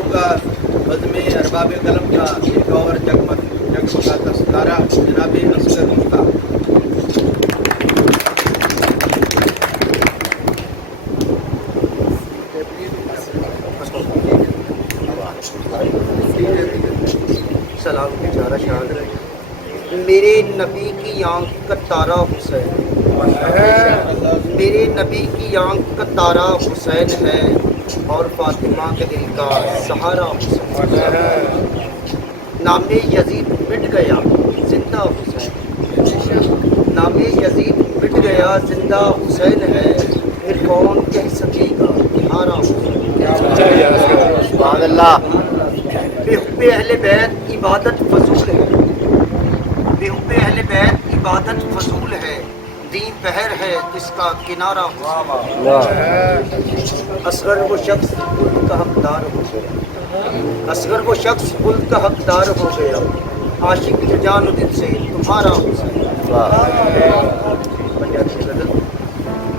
करूँगा बज़्म अरबाब कलम का एक और जगमगाता सितारा जनाब असगर मुफ्ता। सलाम की चारा शान मेरे नबी की आंख का तारा हुसैन, मेरे नबी की आंख का तारा हुसैन है और फातिमा के दिल का सहारा हुसैन। नामे यजीद मिट गया जिंदा हुसैन, नामे यजीद मिट गया जिंदा हुसैन है, फिर कौन कह सकेगा हारा हुसैन। सुभान अल्लाह। बेहुब्बे अहले बैत इबादत फजूल है, बेहुब्बे अहले बैत इबादत फजूल है, दीन पहर है इसका किनारा हुआ। असगर वो शख्स मुल्क का हकदार हो गया, असगर वो शख्स मुल्क का हकदार हो गया, आशिक जानुद्दीन से तुम्हारा हुसैन।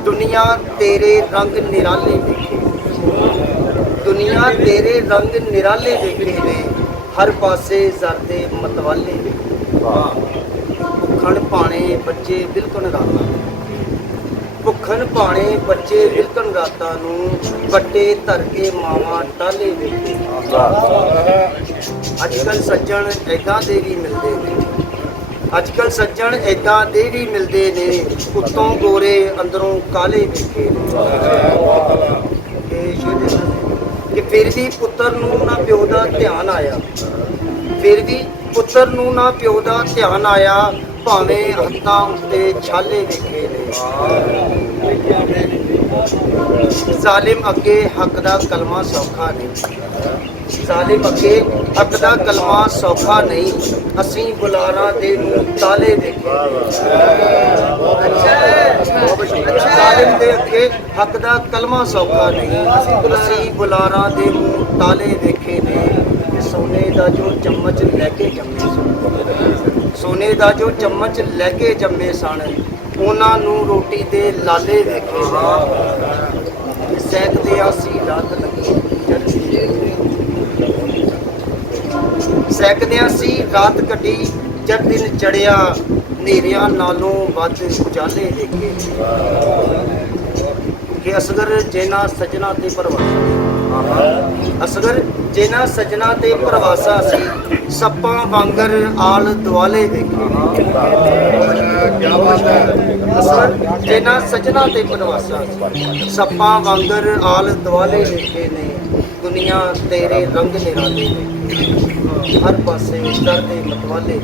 दुनिया तेरे रंग निराले देखे, दुनिया तेरे रंग निराले देखे ने, हर पासे जरदे मतवाले भुखन पाने बच्चे बिलकन रातां, भुखन पाने बच्चे बिलकन रातां नूं, बट्टे धर के मावां टाले वेखे। अजकल सज्जन ऐदां दे भी मिलदे ने, अजकल सज्जन ऐदां दे भी मिलदे ने, उत्तों गोरे अंदरों काले वेखे कि फिर भी पुत्तर नूं ना प्यो दा ध्यान आया, फिर भी पुत्तर नूं ना प्यो दा ध्यान आया, भावें हत्थां उत्ते छाले वेखे ने। जालिम अगे हक दा कलमा सौखा नहीं, जालिम अगे हक दा कलमा सौखा नहीं, असीं बुलारा दे मूंह ताले वेखे। जालिम दे अगे हक दा कलमा सौखा नहीं, असीं बुलारा दे मूंह ताले वेखे ने। सोने दा जो चम्मच लैके जम्मे सन, सोने दा जो चम्मच लैके जम्मे सन, उन्हां नूं रोटी दे लाले वेखे ने। सैकदे आसी रात लगी सैकदे सी रात कटी, जद दिन चढ़िया नेरिया नालों वध उजाले देखे। कि असगर जेना सजना ते परवासा, असगर जेना सजना ते परवासा सी, सप्पां वांगर आल दुआले देखे। असगर जेना सजना ते परवासा सी, सप्पां वांगर आल दुआले देखे ने। दुनिया तेरे रंग निराले, हर पासे दर्द मतवाले।